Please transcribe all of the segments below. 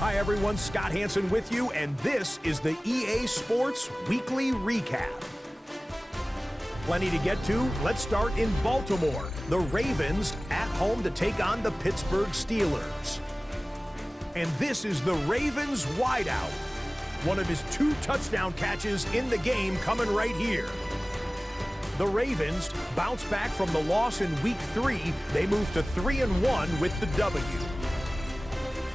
Hi everyone, Scott Hansen with you, and this is the EA Sports Weekly Recap. Plenty to get to. Let's start in Baltimore. The Ravens at home to take on the Pittsburgh Steelers. And this is the Ravens wideout. One of his 2 touchdown catches in the game coming right here. The Ravens bounce back from the loss in Week 3. They move to 3-1 with the W.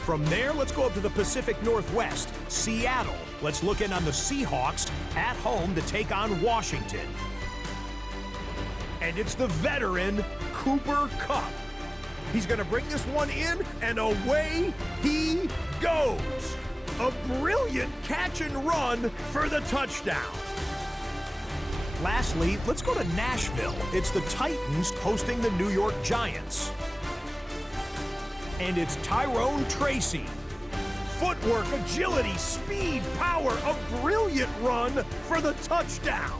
From there, let's go up to the Pacific Northwest, Seattle. Let's look in on the Seahawks at home to take on Washington. And it's the veteran, Cooper Kupp. He's going to bring this one in, and away he goes. A brilliant catch and run for the touchdown. Lastly, let's go to Nashville. It's the Titans hosting the New York Giants. And it's Tyrone Tracy. Footwork, agility, speed, power, a brilliant run for the touchdown.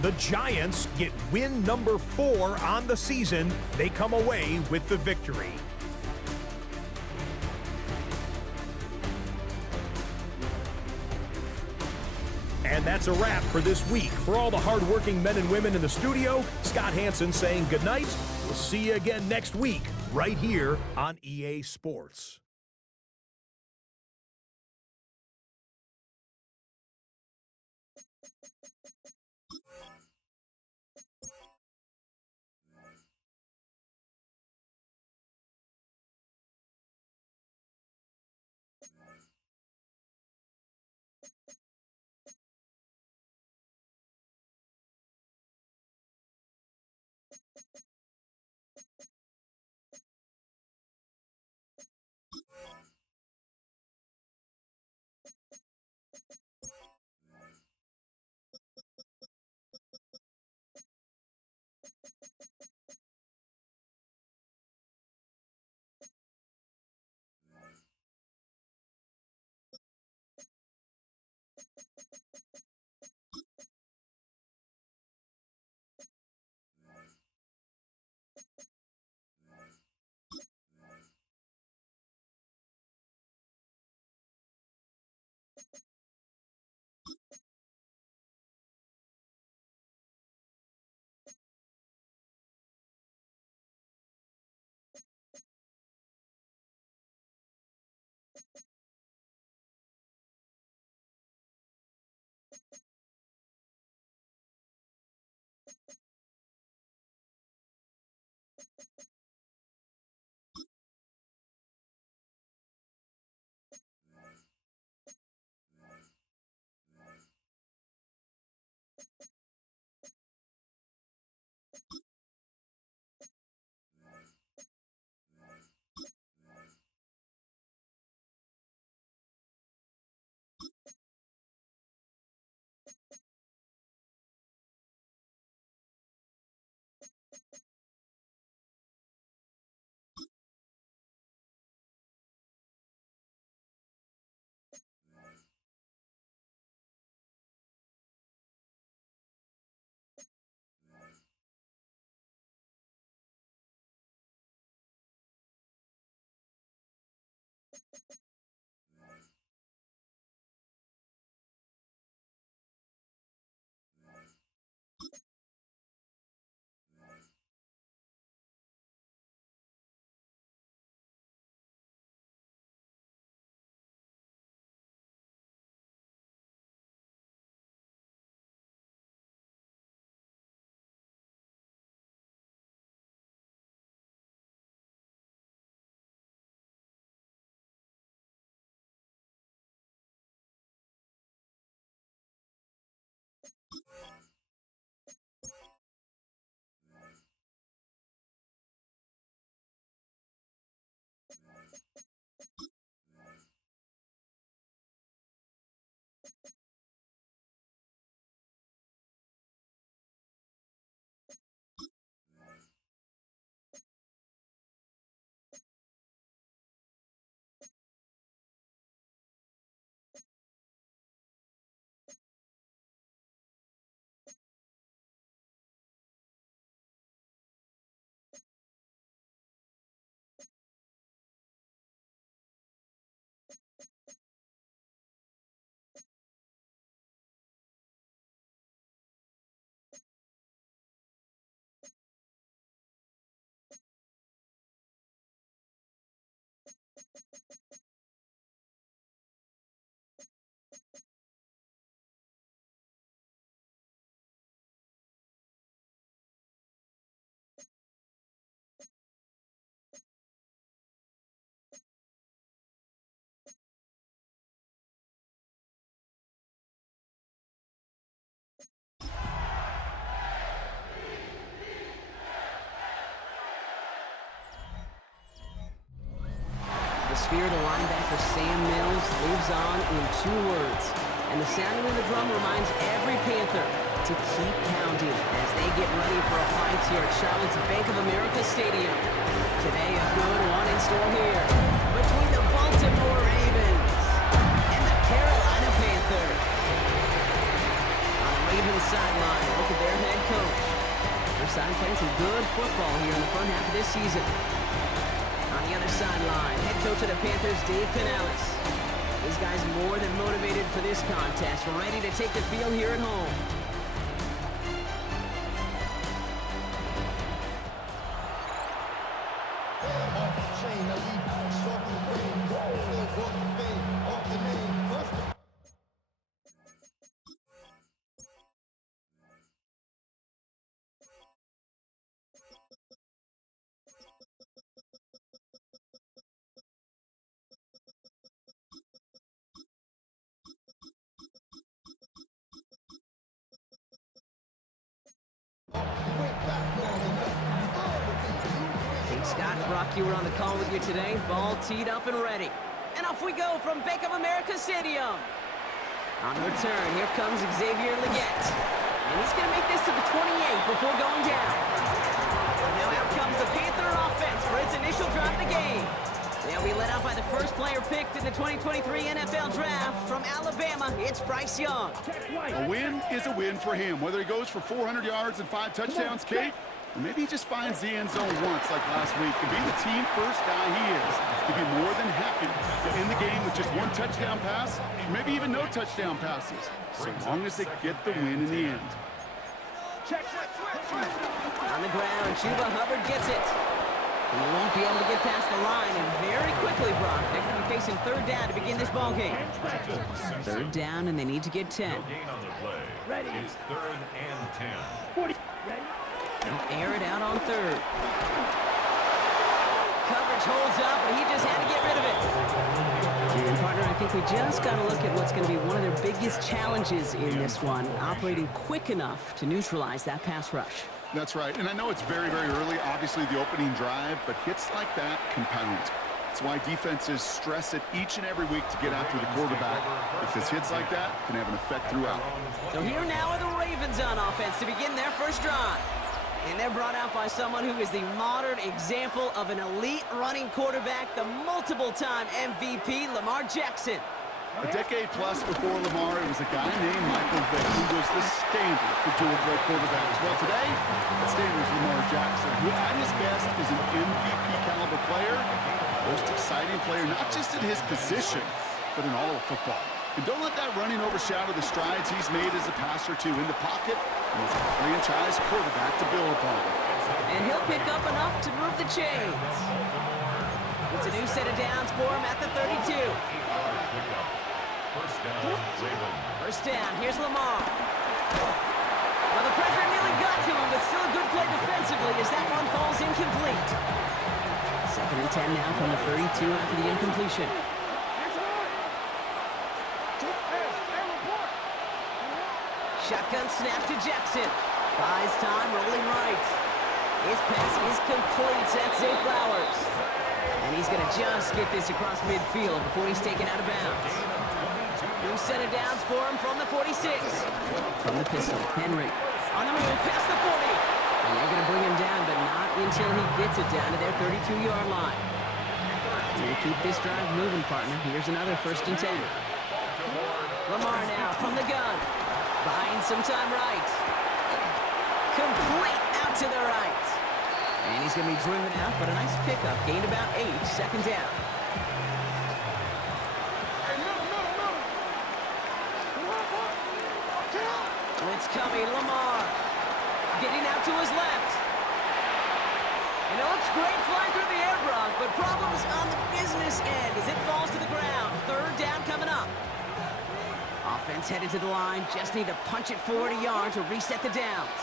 The Giants get win number 4 on the season. They come away with the victory. And that's a wrap for this week. For all the hardworking men and women in the studio, Scott Hansen saying goodnight. We'll see you again next week, right here on EA Sports. The spirit of linebacker Sam Mills lives on in 2 words. And the sounding of the drum reminds every Panther to keep pounding as they get ready for a fight here at Charlotte's Bank of America Stadium. Today, a good one in store here between the Baltimore Ravens and the Carolina Panthers. On the Ravens sideline, look at their head coach. Their side playing some good football here in the front half of this season. On the other sideline, head coach of the Panthers, Dave Canales. These guys more than motivated for this contest, ready to take the field here at home. Scott, Brock, you were on the call with you today. Ball teed up and ready. And off we go from Bank of America Stadium. On the return, here comes Xavier Legette. And he's going to make this to the 28 before going down. And now out comes the Panther offense for its initial drive of the game. They'll be led out by the first player picked in the 2023 NFL Draft from Alabama. It's Bryce Young. A win is a win for him. Whether he goes for 400 yards and 5 touchdowns, Kate, or maybe he just finds the end zone once like last week. To be the team first guy he is, he'd be more than happy to end the game with just 1 touchdown pass, or maybe even no touchdown passes, so long as they get the win in the end. On the ground, Chuba Hubbard gets it. He won't be able to get past the line, and very quickly, Brock, they're going to be facing 3rd down to begin this ball game. 3rd down, and they need to get 10. Ready. It's 3rd and 10. 40. Ready. They'll air it out on 3rd. Coverage holds up, but he just had to get rid of it. And partner, I think we just got to look at what's going to be one of their biggest challenges in this one, operating quick enough to neutralize that pass rush. That's right, and I know it's very, very early, obviously the opening drive, but hits like that compound. That's why defenses stress it each and every week to get after the quarterback, because hits like that can have an effect throughout. So here now are the Ravens on offense to begin their first drive. And they're brought out by someone who is the modern example of an elite running quarterback, the multiple-time MVP, Lamar Jackson. A decade plus before Lamar, it was a guy named Michael Vick who was the standard for dual-threat quarterbacks. Well, today, that standard is Lamar Jackson, who at his best is an MVP-caliber player, most exciting player, not just in his position, but in all of football. And don't let that running overshadow the strides he's made as a passer, too, in the pocket and as a franchise quarterback to build upon. And he'll pick up enough to move the chains. It's a new set of downs for him at the 32. First down, here's Lamar. Well, the pressure nearly got to him, but still a good play defensively as that one falls incomplete. 2nd and 10 now from the 32 after the incompletion. Shotgun snap to Jackson. Buys time, rolling right. His pass is complete. That's Zay Flowers. And he's going to just get this across midfield before he's taken out of bounds. New set of downs for him from the 46. From the pistol, Henry. On the move, past the 40. And they're going to bring him down, but not until he gets it down to their 32-yard line. To keep this drive moving, partner, here's another 1st and 10. Lamar now from the gun. Buying some time right. Complete out to the right. And he's going to be driven out, but a nice pickup. Gained about 8, 2nd down. Blitz coming, Lamar. Getting out to his left. And it looks great flying through the air, Brock, but problems on the business end as it falls to the ground. 3rd down coming up. Offense headed to the line. Just need to punch it 40 yards to reset the downs.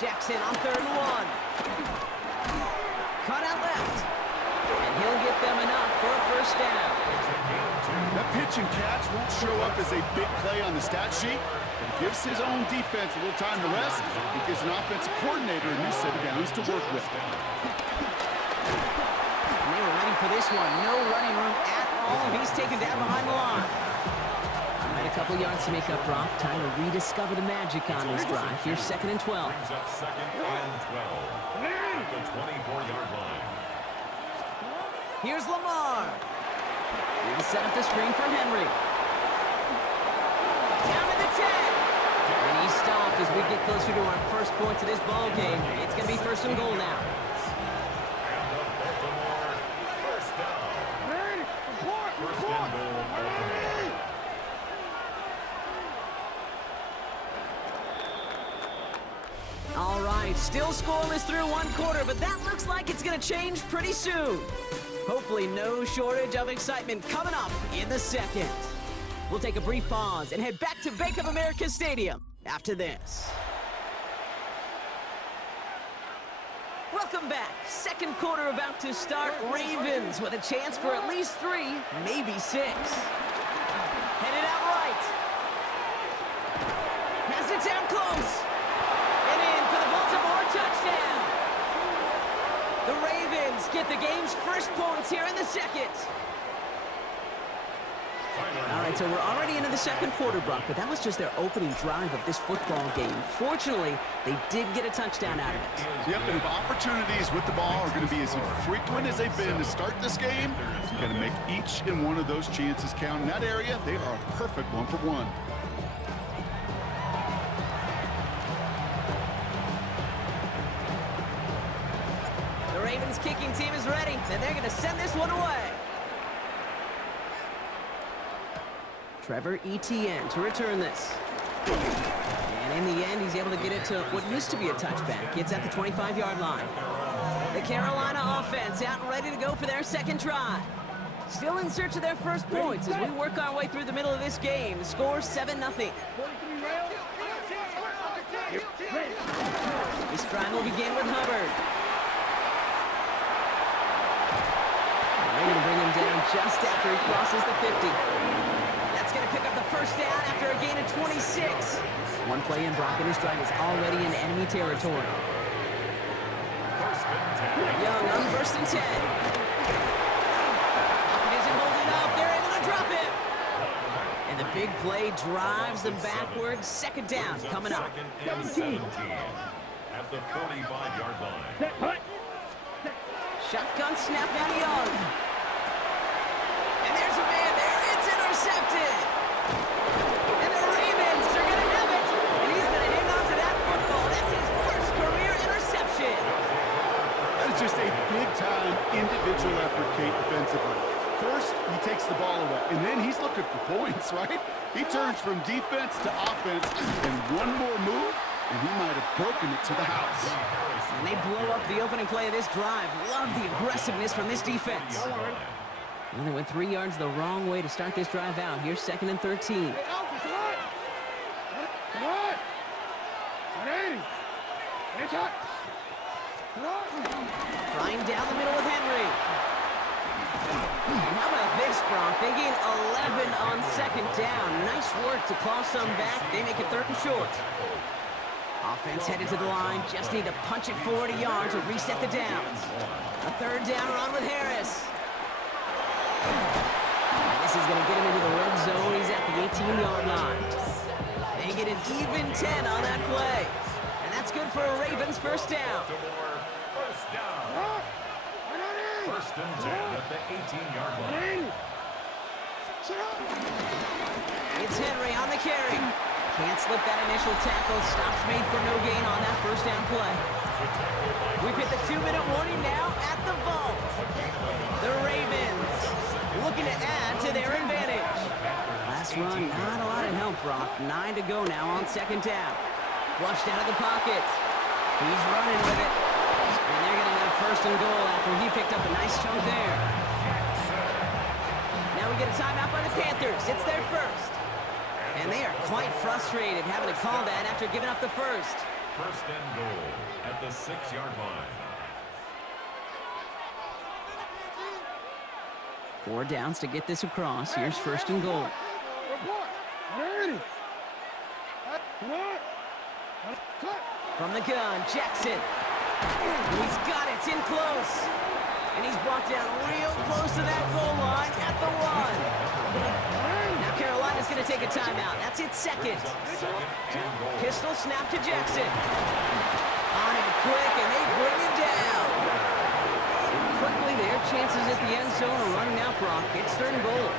Jackson on 3rd and 1. Cut out left. And he'll get them enough for a 1st down. That pitch and catch won't show up as a big play on the stat sheet, but it gives his own defense a little time to rest. It gives an offensive coordinator a new set of downs to work with. And they were ready for this one. No running room at all. He's taken down behind the line. All right, a couple yards to make up, Brock. Time to rediscover the magic on this drive. Here's 2nd and 12. Brings up 2nd and 12 at the 24-yard line. Here's Lamar. He'll set up the screen for Henry. Down to the 10. And he's stopped as we get closer to our first points of this ball game. It's going to be 1st and goal now. And the Baltimore first down. First and goal, Baltimore. All right, still scoreless through 1 quarter, but that looks like it's going to change pretty soon. Hopefully no shortage of excitement coming up in the 2nd. We'll take a brief pause and head back to Bank of America Stadium after this. Welcome back. 2nd quarter about to start. Ravens with a chance for at least 3, maybe 6. Headed out right. Has it down close. And in for the Baltimore touchdown. The Ravens get the game's first points here in the 2nd. All right, so we're already into the 2nd quarter, Brock, but that was just their opening drive of this football game. Fortunately, they did get a touchdown out of it. Yep, and if opportunities with the ball are going to be as frequent as they've been to start this game, you got to make each and one of those chances count. In that area, they are a perfect 1-for-1. The Ravens kicking team is ready, and they're going to send this one away. Trevor Etienne to return this. And in the end, he's able to get it to what used to be a touchback. It's at the 25-yard line. The Carolina offense out and ready to go for their 2nd drive. Still in search of their first points as we work our way through the middle of this game. The score 7-0. This drive will begin with Hubbard. And they're going to bring him down just after he crosses the 50. That's going to pick up the first down after a gain of 26. One play in, Brock, and his drive is already in enemy territory. Young on 1st and 10. Pocket isn't holding up. They're able to drop it. And the big play drives them backwards. 2nd down coming up. 2nd and 17 at the 45-yard line. Shotgun snap now to Young. And there's a man there. It's intercepted. And the Ravens are going to have it. And he's going to hang on to that football. That's his first career interception. That is just a big-time individual effort, Kate, defensively. First, he takes the ball away, and then he's looking for points, right? He turns from defense to offense, and one more move, and he might have broken it to the house. And they blow up the opening play of this drive. Love the aggressiveness from this defense. And they went 3 yards the wrong way to start this drive out. Here's 2nd and 13. Flying down the middle with Henry. And how about this, Brock? They gain 11 on 2nd down. Nice work to claw some back. They make it 3rd and short. Offense headed to the line. Just need to punch it 40 yards to reset the downs. A 3rd down run with Harris. And this is going to get him into the red zone. He's at the 18-yard line. They get an even 10 on that play. And that's good for a Ravens first down. First down. 1st and 10 at the 18-yard line. It's Henry on the carry. Can't slip that initial tackle. Stops made for no gain on that first down play. We've hit the 2-minute warning now at the vault. The Ravens looking to add to their advantage. Last run, not a lot of help, Brock. 9 to go now on 2nd down. Flushed out of the pocket. He's running with it. And they're going to have 1st and goal after he picked up a nice chunk there. Now we get a timeout by the Panthers. It's their first. And they are quite frustrated having to call that after giving up the first. 1st and goal at the 6-yard line. 4 downs to get this across. Here's 1st and goal. From the gun, Jackson. He's got it. It's in close. And he's brought down real close to that goal line at the one. Now Carolina's going to take a timeout. That's its second. Pistol snap to Jackson. On him quick, and they bring him down. And quickly, their chances at the end zone are running out, Brock. It's third and goal.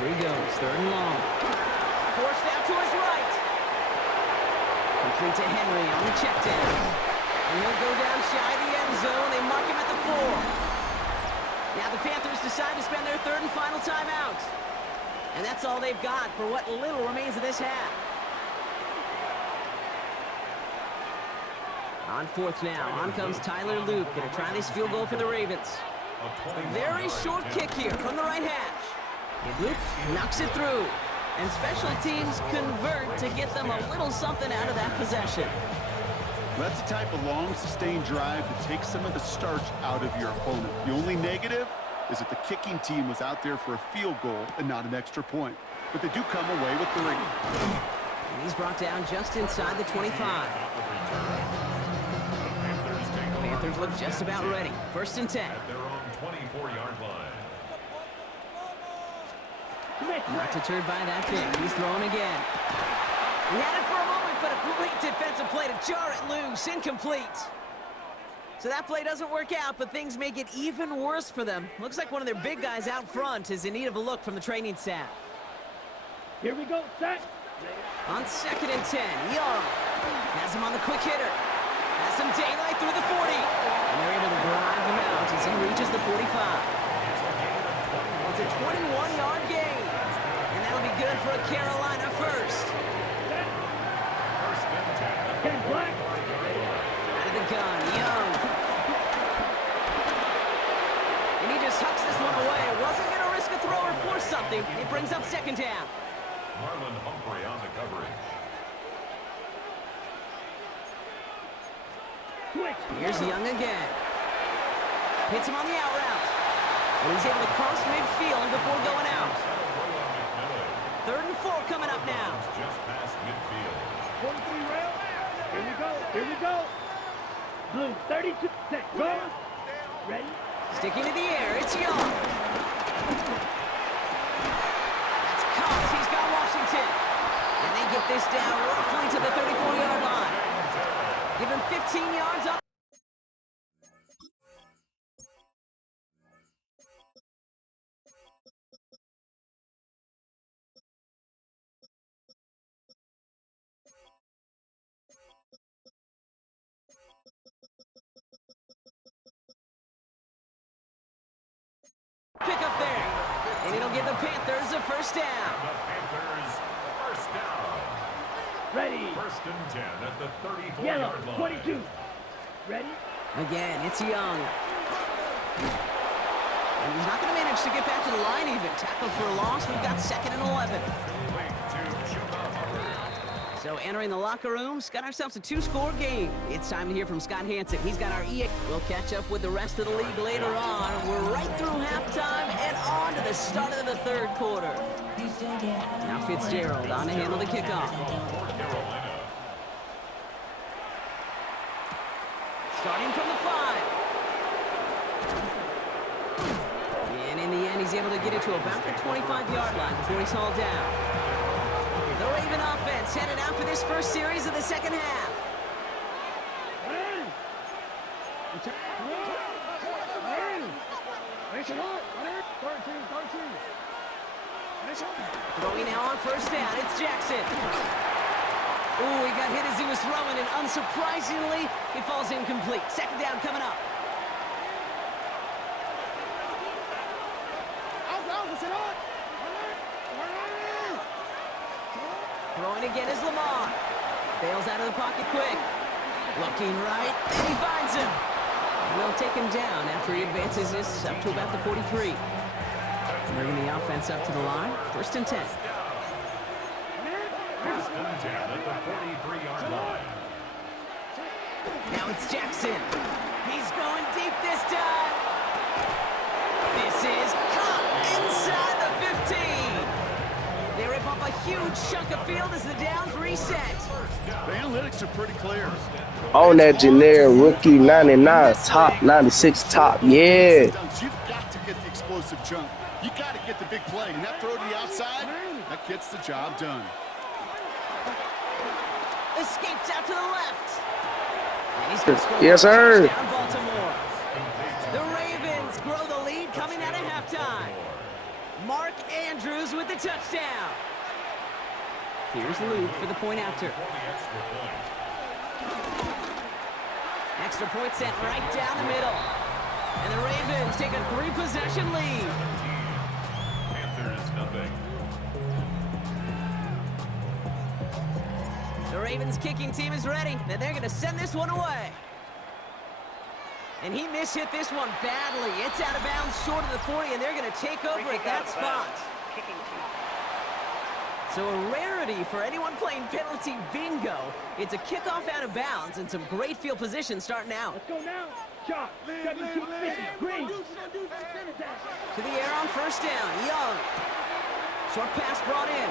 Here he goes, third and long. Forced out to his right. Complete to Henry on the check down. And he'll go down shy of the end zone. They mark him at the 4. Now the Panthers decide to spend their third and final timeout. And that's all they've got for what little remains of this half. On fourth now, on comes Tyler Luke. Gonna try this field goal for the Ravens. A very short kick here from the right hash. Luke knocks it through. And special teams convert to get them a little something out of that possession. That's the type of long, sustained drive that takes some of the starch out of your opponent. The only negative is that the kicking team was out there for a field goal and not an extra point. But they do come away with 3. And he's brought down just inside the 25. Panthers look just about ready. First and 10. At their own 24-yard line. Not deterred by that pick. He's throwing again. He had it for a moment, but a great defensive play to jar it loose. Incomplete. So that play doesn't work out, but things make it even worse for them. Looks like one of their big guys out front is in need of a look from the training staff. Here we go, set. On second and 10, Young has him on the quick hitter. Has some daylight through the 40. And they're able to drive him out as he reaches the 45. It's a 21-yard gain. And that'll be good for a Carolina first. First and 10. Get black. Out of the gun, Young. And he just hucks this one away. Wasn't going to risk a throw or force something. It brings up second down. Marlon Humphrey on the coverage. Switch. Here's Young again. Hits him on the out route. And he's able to cross midfield before going out. Third and 4 coming up now. Just past midfield. 43 rail. Here we go. Here we go. Blue 32. Set. Go. Ready. Sticking to the air. It's Young. That's Cox. He's got Washington. And they get this down roughly to the 34-yard line. Give him 15 yards up. Pick up there. And it'll give the Panthers a first down. The Panthers first down. Ready. First and 10 at the 34-yard Yellow. line. 22. Ready. Again, it's Young. And he's not going to manage to get back to the line even. Tackled for a loss. We've got second and 11. Late to Chuba Hubbard. So entering the locker rooms, got ourselves a 2-score game. It's time to hear from Scott Hansen. He's got our EA. We'll catch up with the rest of the league later on. We're right through halftime and on to the start of the third quarter. Now Fitzgerald on to handle the kickoff. For Carolina. Starting from the 5. And in the end, he's able to get it to about the 25-yard line before he's hauled down. The Raven offense headed out for this first series of the second half. Throwing now on first down, it's Jackson. Ooh, he got hit as he was throwing, and unsurprisingly, he falls incomplete. Second down coming up. Throwing again is Lamar. Bails out of the pocket quick. Looking right, and he finds him. And they'll take him down after he advances this up to about the 43. Bringing the offense up to the line. First and 10. First and 10 at the 43-yard line. Now it's Jackson. He's going deep this time. This is caught inside the 15. They rip off a huge chunk of field as the downs reset. The analytics are pretty clear. On that generic rookie 99 top, 96 top, yeah. You've got to get the explosive jump. You got to get the big play, and that throw to the outside, that gets the job done. Escapes out to the left. And he's going to score. Yes, sir. Touchdown, Baltimore. The Ravens grow the lead coming out of halftime. Mark Andrews with the touchdown. Here's Luke for the point after. Extra point sent right down the middle. And the Ravens take a 3-possession lead. Panthers nothing. The Ravens kicking team is ready, and they're going to send this one away. And he mishit this one badly. It's out of bounds short of the 40, and they're going to take over at that spot. So a rarity for anyone playing penalty bingo. It's a kickoff out of bounds and some great field position starting out. Let's go now. Chop. 1750. Green. To the air on first down. Young. Short pass brought in.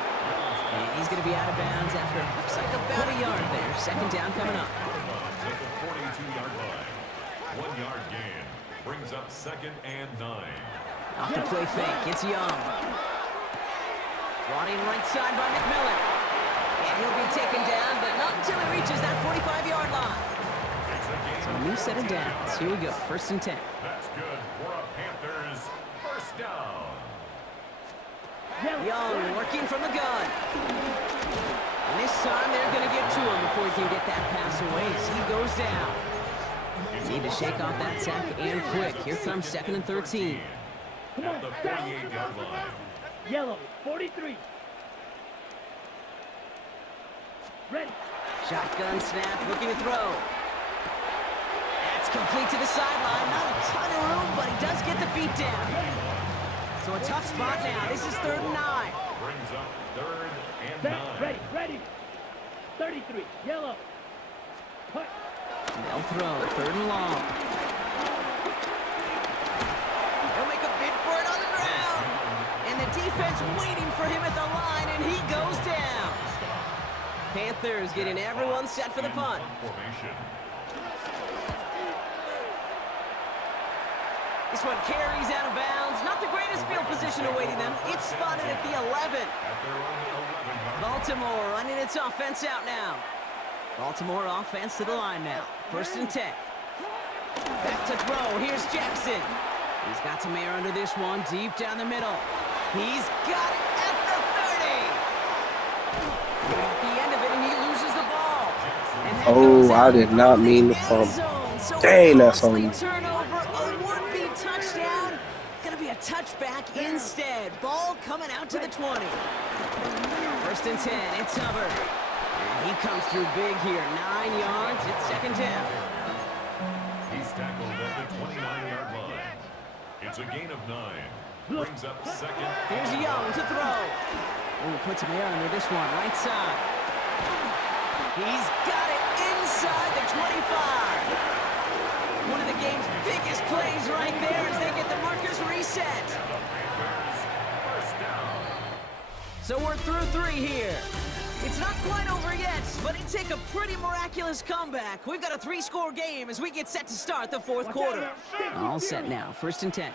And he's going to be out of bounds after looks like about a yard there. Second down coming up. At the 42-yard line. 1-yard gain. Brings up 2nd and 9. Off the play fake. It's Young. Brought in right side by McMillan. And he'll be taken down, but not until he reaches that 45-yard line. So a new set of downs. Here we go. 1st and 10. That's good for a Panthers first down. Young working from the gun. And this time they're going to get to him before he can get that pass away as he goes down. Need to shake off that sack and quick. Here comes 2nd and 13. At the 48-yard line. Yellow. 43. Ready. Shotgun snap, looking to throw. That's complete to the sideline. Not a ton of room, but he does get the feet down. So a tough spot now. This is 3rd and 9. Brings up 3rd and Set. 9. Ready. Ready. 33. Yellow. Cut. They'll throw. 3rd and long. He'll make a bid for it on the ground. And the defense waiting for him at the line, and he goes down. Panthers getting everyone set for the punt. Formation. This one carries out of bounds. Not the greatest field position awaiting them. It's spotted at the 11. At their own 11-yard line. Baltimore running its offense out now. Baltimore offense to the line now. 1st and 10. Back to throw. Here's Jackson. He's got some air under this one. Deep down the middle. He's got it at the 30. At the end of it, and he loses the ball. And that Oh, goes I out did not mean to across fumble. the end zone. So Dang, that's on costly you. turnover, a would-be touchdown. Gonna be a touchback instead. Ball coming out to the 20. 1st and 10. It's Hubbard. And he comes through big here. 9 yards. It's 2nd down. He's tackled at the 29-yard line. It's a gain of 9. Brings up 2nd. Here's Young to throw. Ooh, put some air under this one. Right side. He's got it inside the 25. One of the game's biggest plays right there as they get the markers reset. First down. So we're through 3 here. It's not quite over yet, but it take a pretty miraculous comeback. We've got a 3-score game as we get set to start the 4th quarter. All set now. 1st and 10.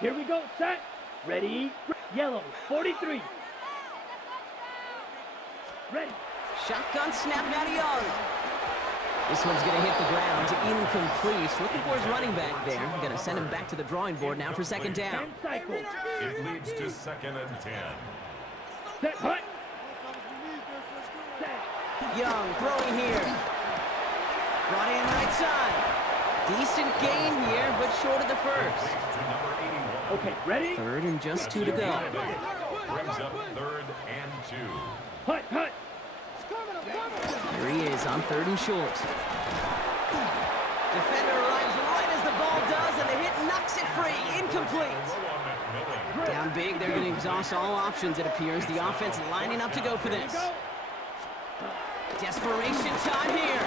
Here we go. Set. Ready. Yellow. 43. Ready. Shotgun snap now to Young. This one's going to hit the ground. Incomplete. Looking for his running back there. Going to send him back to the drawing board now for 2nd down. 10 cycles. It leads to 2nd and 10. Set. Hut. Set. Young throwing here. Brought in right side. Decent gain here, but short of the 1st. To number 81. Okay, ready? 3rd and just 2 to go. Brings up 3rd and 2. Hut, hut. Here he is on 3rd and short. Defender arrives right as the ball does, and the hit knocks it free. Incomplete. Down big, they're going to exhaust all options, it appears. The offense lining up to go for this. Desperation time here.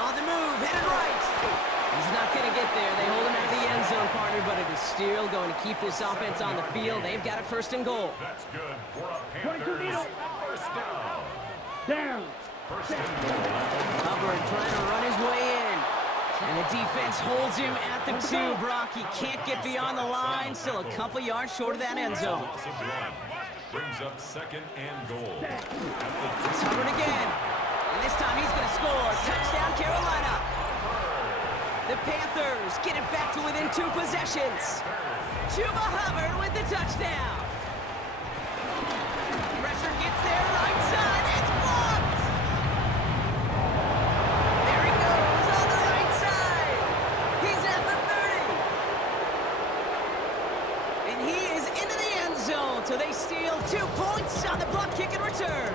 On the move, headed right. He's not going to get there. They hold him out of the end zone, partner, but it is still going to keep this offense on the field. They've got it first and goal. That's good for a Panthers first down. Down. First and goal. Hubbard trying to run his way in. And the defense holds him at the 2. Brock, he can't get beyond the line. Still a couple yards short of that end zone. Loss of 1. Brings up second and goal. It's Hubbard again. And this time he's going to score. Touchdown, Carolina. The Panthers get it back to within 2 possessions. Chuba Hubbard with the touchdown. Pressure gets there, right side. It's blocked. There he goes on the right side. He's at the 30. And he is into the end zone. So they steal 2 points on the block kick and return.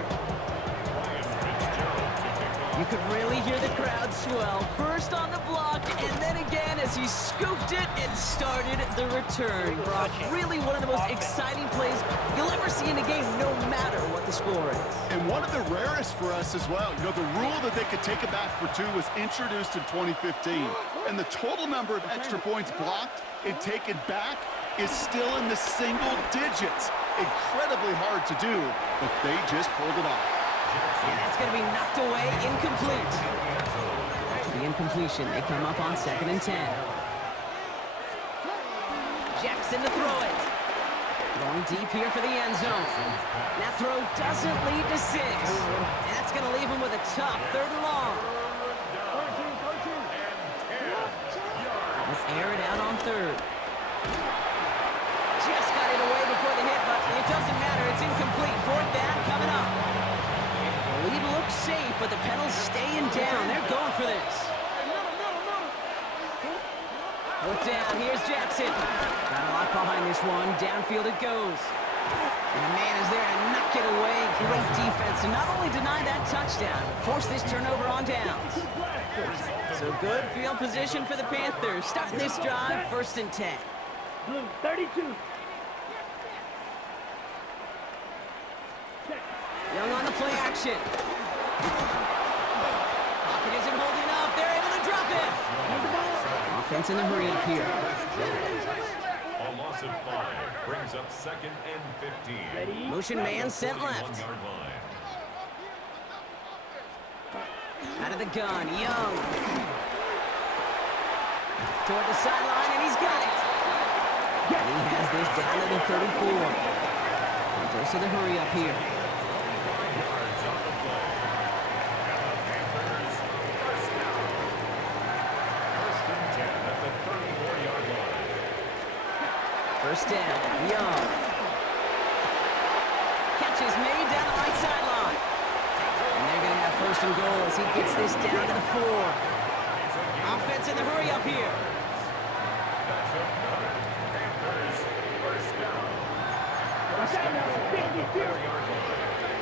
You could really hear the crowd swell. First on the block, and then again as he scooped it and started the return. Brock, really one of the most exciting plays you'll ever see in a game, no matter what the score is. And one of the rarest for us as well. You know, the rule that they could take it back for 2 was introduced in 2015. And the total number of extra points blocked and taken back is still in the single digits. Incredibly hard to do, but they just pulled it off. And that's going to be knocked away, incomplete. After the incompletion, they come up on 2nd and 10. Jackson to throw it. Going deep here for the end zone. That throw doesn't lead to 6. And that's going to leave him with a tough 3rd and long. Let's air it out on 3rd. Just got it away before the hit, but it doesn't matter. It's incomplete. 4th down coming up. The lead looks safe, but the Penals staying down. They're going for this. 4th down. Here's Jackson. Got a lot behind this one. Downfield it goes. And a man is there to knock it away. Great defense to not only deny that touchdown, but force this turnover on downs. So good field position for the Panthers. Starting this drive, 1st and 10. Blue 32. Young on the play action. Pocket isn't holding up. They're able to drop it. Offense in the hurry up here. A loss of 5 brings up 2nd and 15. Motion man sent left. 41-yard line. Out of the gun, Young. Toward the sideline, and he's got it. And he has this down to the 34. And goes to the hurry up here. First down, Young. Catch is made down the right sideline. And they're going to have 1st and goal as he gets this down to the 4. Offense in the hurry up here. That's another Panthers first down.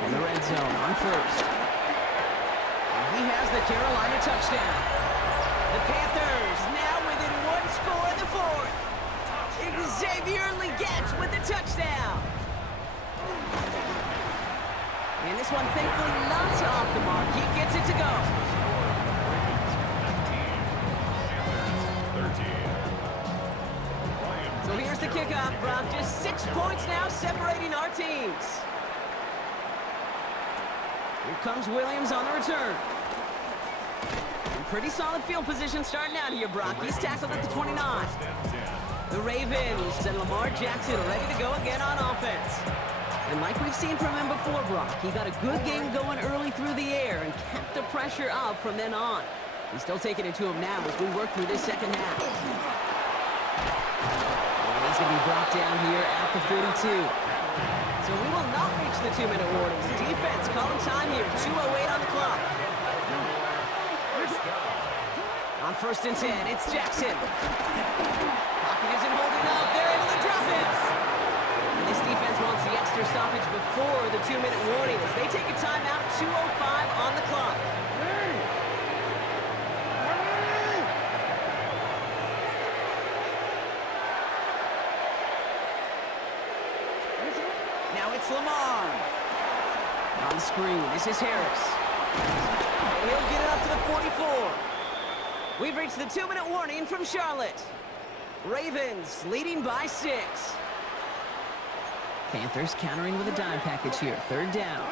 In the red zone on 1st. And he has the Carolina touchdown. The Panthers now within 1 score in the 4th. Xavier Legette with the touchdown. And this one thankfully not off the mark. He gets it to go. 13. So here's the kickoff, Brock. Just 6 points now separating our teams. Here comes Williams on the return. And pretty solid field position starting out here, Brock. He's tackled at the 29. The Ravens and Lamar Jackson ready to go again on offense. And like we've seen from him before, Brock, he got a good game going early through the air and kept the pressure up from then on. He's still taking it to him now as we work through this 2nd half. And he's going to be brought down here at the 42. So we will not reach the 2-minute warning. The defense calling time here, 2:08 on the clock. On 1st and 10, it's Jackson. Pocket isn't holding up. They're able to drop it. And this defense wants the extra stoppage before the 2-minute warning as they take a timeout, 2:05 on the clock. Now it's Lamar. On the screen, this is Harris. And he'll get it up to the 44. We've reached the 2-minute warning from Charlotte. Ravens leading by 6. Panthers countering with a dime package here. 3rd down.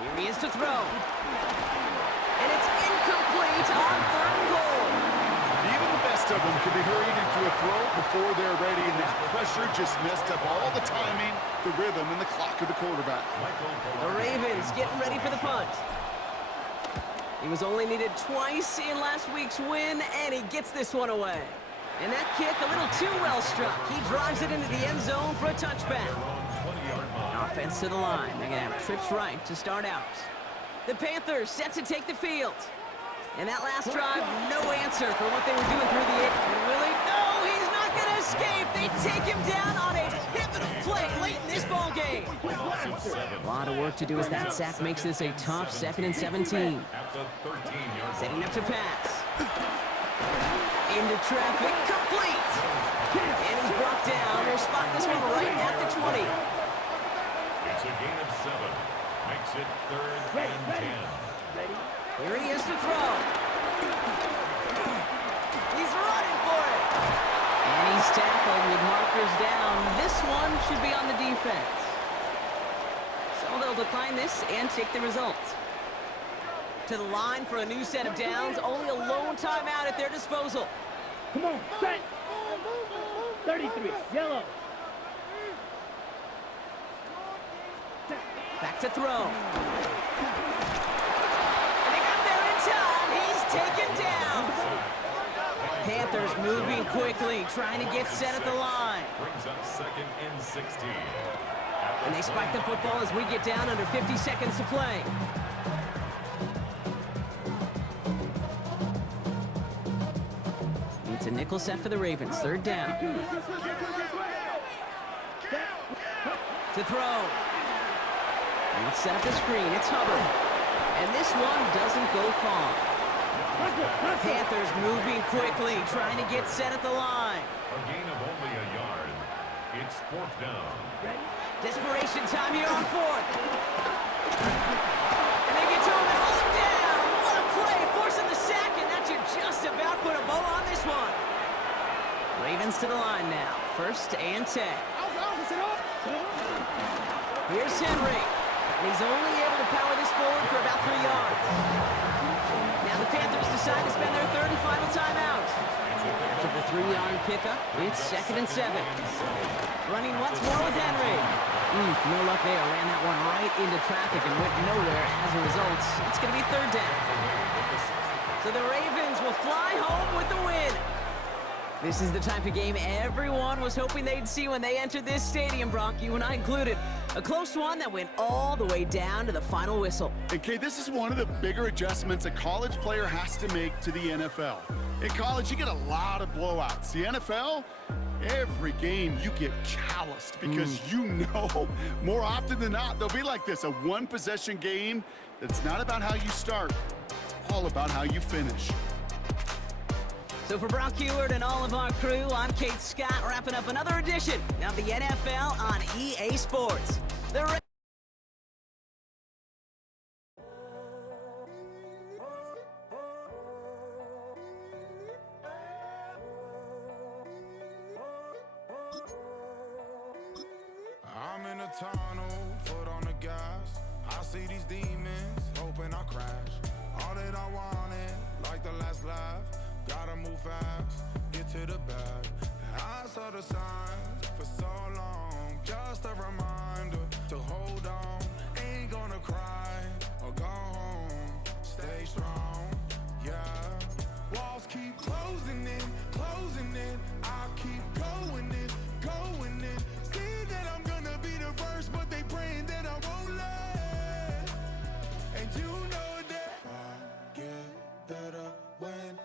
Here he is to throw. And it's incomplete on 3rd and goal. Even the best of them can be hurried into a throw before they're ready, and that pressure just messed up all the timing, the rhythm, and the clock of the quarterback. The Ravens getting ready for the punt. He was only needed twice in last week's win, and he gets this one away. And that kick a little too well struck. He drives it into the end zone for a touchback. Offense to the line. They're going to have trips right to start out. The Panthers set to take the field. And that last drive, no answer for what they were doing through the air. And Willie, no, he's not going to escape. They take him down on a pivotal play late in this ball game. A lot of work to do as that sack makes this a tough 2nd and 17. Setting up to pass. Into traffic, complete. And he's brought down. They'll spot this one right at the 20. It's a gain of 7. Makes it 3rd and 10. Here he is to throw. He's running for it. And he's tackled with markers down. This one should be on the defense. So they'll decline this and take the result. To the line for a new set of downs. Only a lone timeout at their disposal. Come on, set. 33, yellow. Back to throw. And they got there in time. He's taken down. Panthers moving quickly, trying to get set at the line. Brings up 2nd and 16. And they spike the football as we get down under 50 seconds to play. It's a nickel set for the Ravens. 3rd down. To throw. And set up the screen. It's Hubbard. And this one doesn't go far. Panthers moving quickly, trying to get set at the line. A gain of only a yard. It's 4th down. Desperation time here on 4th. And they get to him and hold him down. What a play, forcing the sack, and that should just about put a bow on this one. Ravens to the line now. 1st and 10. Here's Henry. And he's only able to power this forward for about 3 yards. Now the Panthers decide to spend their 3rd and final timeout. After the 3-yard pickup, it's 2nd and 7. Running once more with Henry. No luck there. Ran that one right into traffic and went nowhere as a result. It's going to be 3rd down. So the Ravens will fly home with the win. This is the type of game everyone was hoping they'd see when they entered this stadium, Brock, you and I included. A close one that went all the way down to the final whistle. Okay, this is one of the bigger adjustments a college player has to make to the NFL. In college, you get a lot of blowouts. The NFL, every game you get calloused because you know more often than not they'll be like this, a one-possession game that's not about how you start, it's all about how you finish. So for Brock Heward and all of our crew, I'm Kate Scott, wrapping up another edition of the NFL on EA Sports. I'm in a tunnel, foot on the gas. I see these demons, hoping I crash. All that I wanted, like the last laugh. Gotta move fast, get to the bag. I saw the signs for so long. Just a reminder to hold on. Ain't gonna cry or go home. Stay strong, yeah. Walls keep closing in, closing in. I keep going in, going in. See that I'm gonna be the first, but they praying that I won't let. And you know that I get better when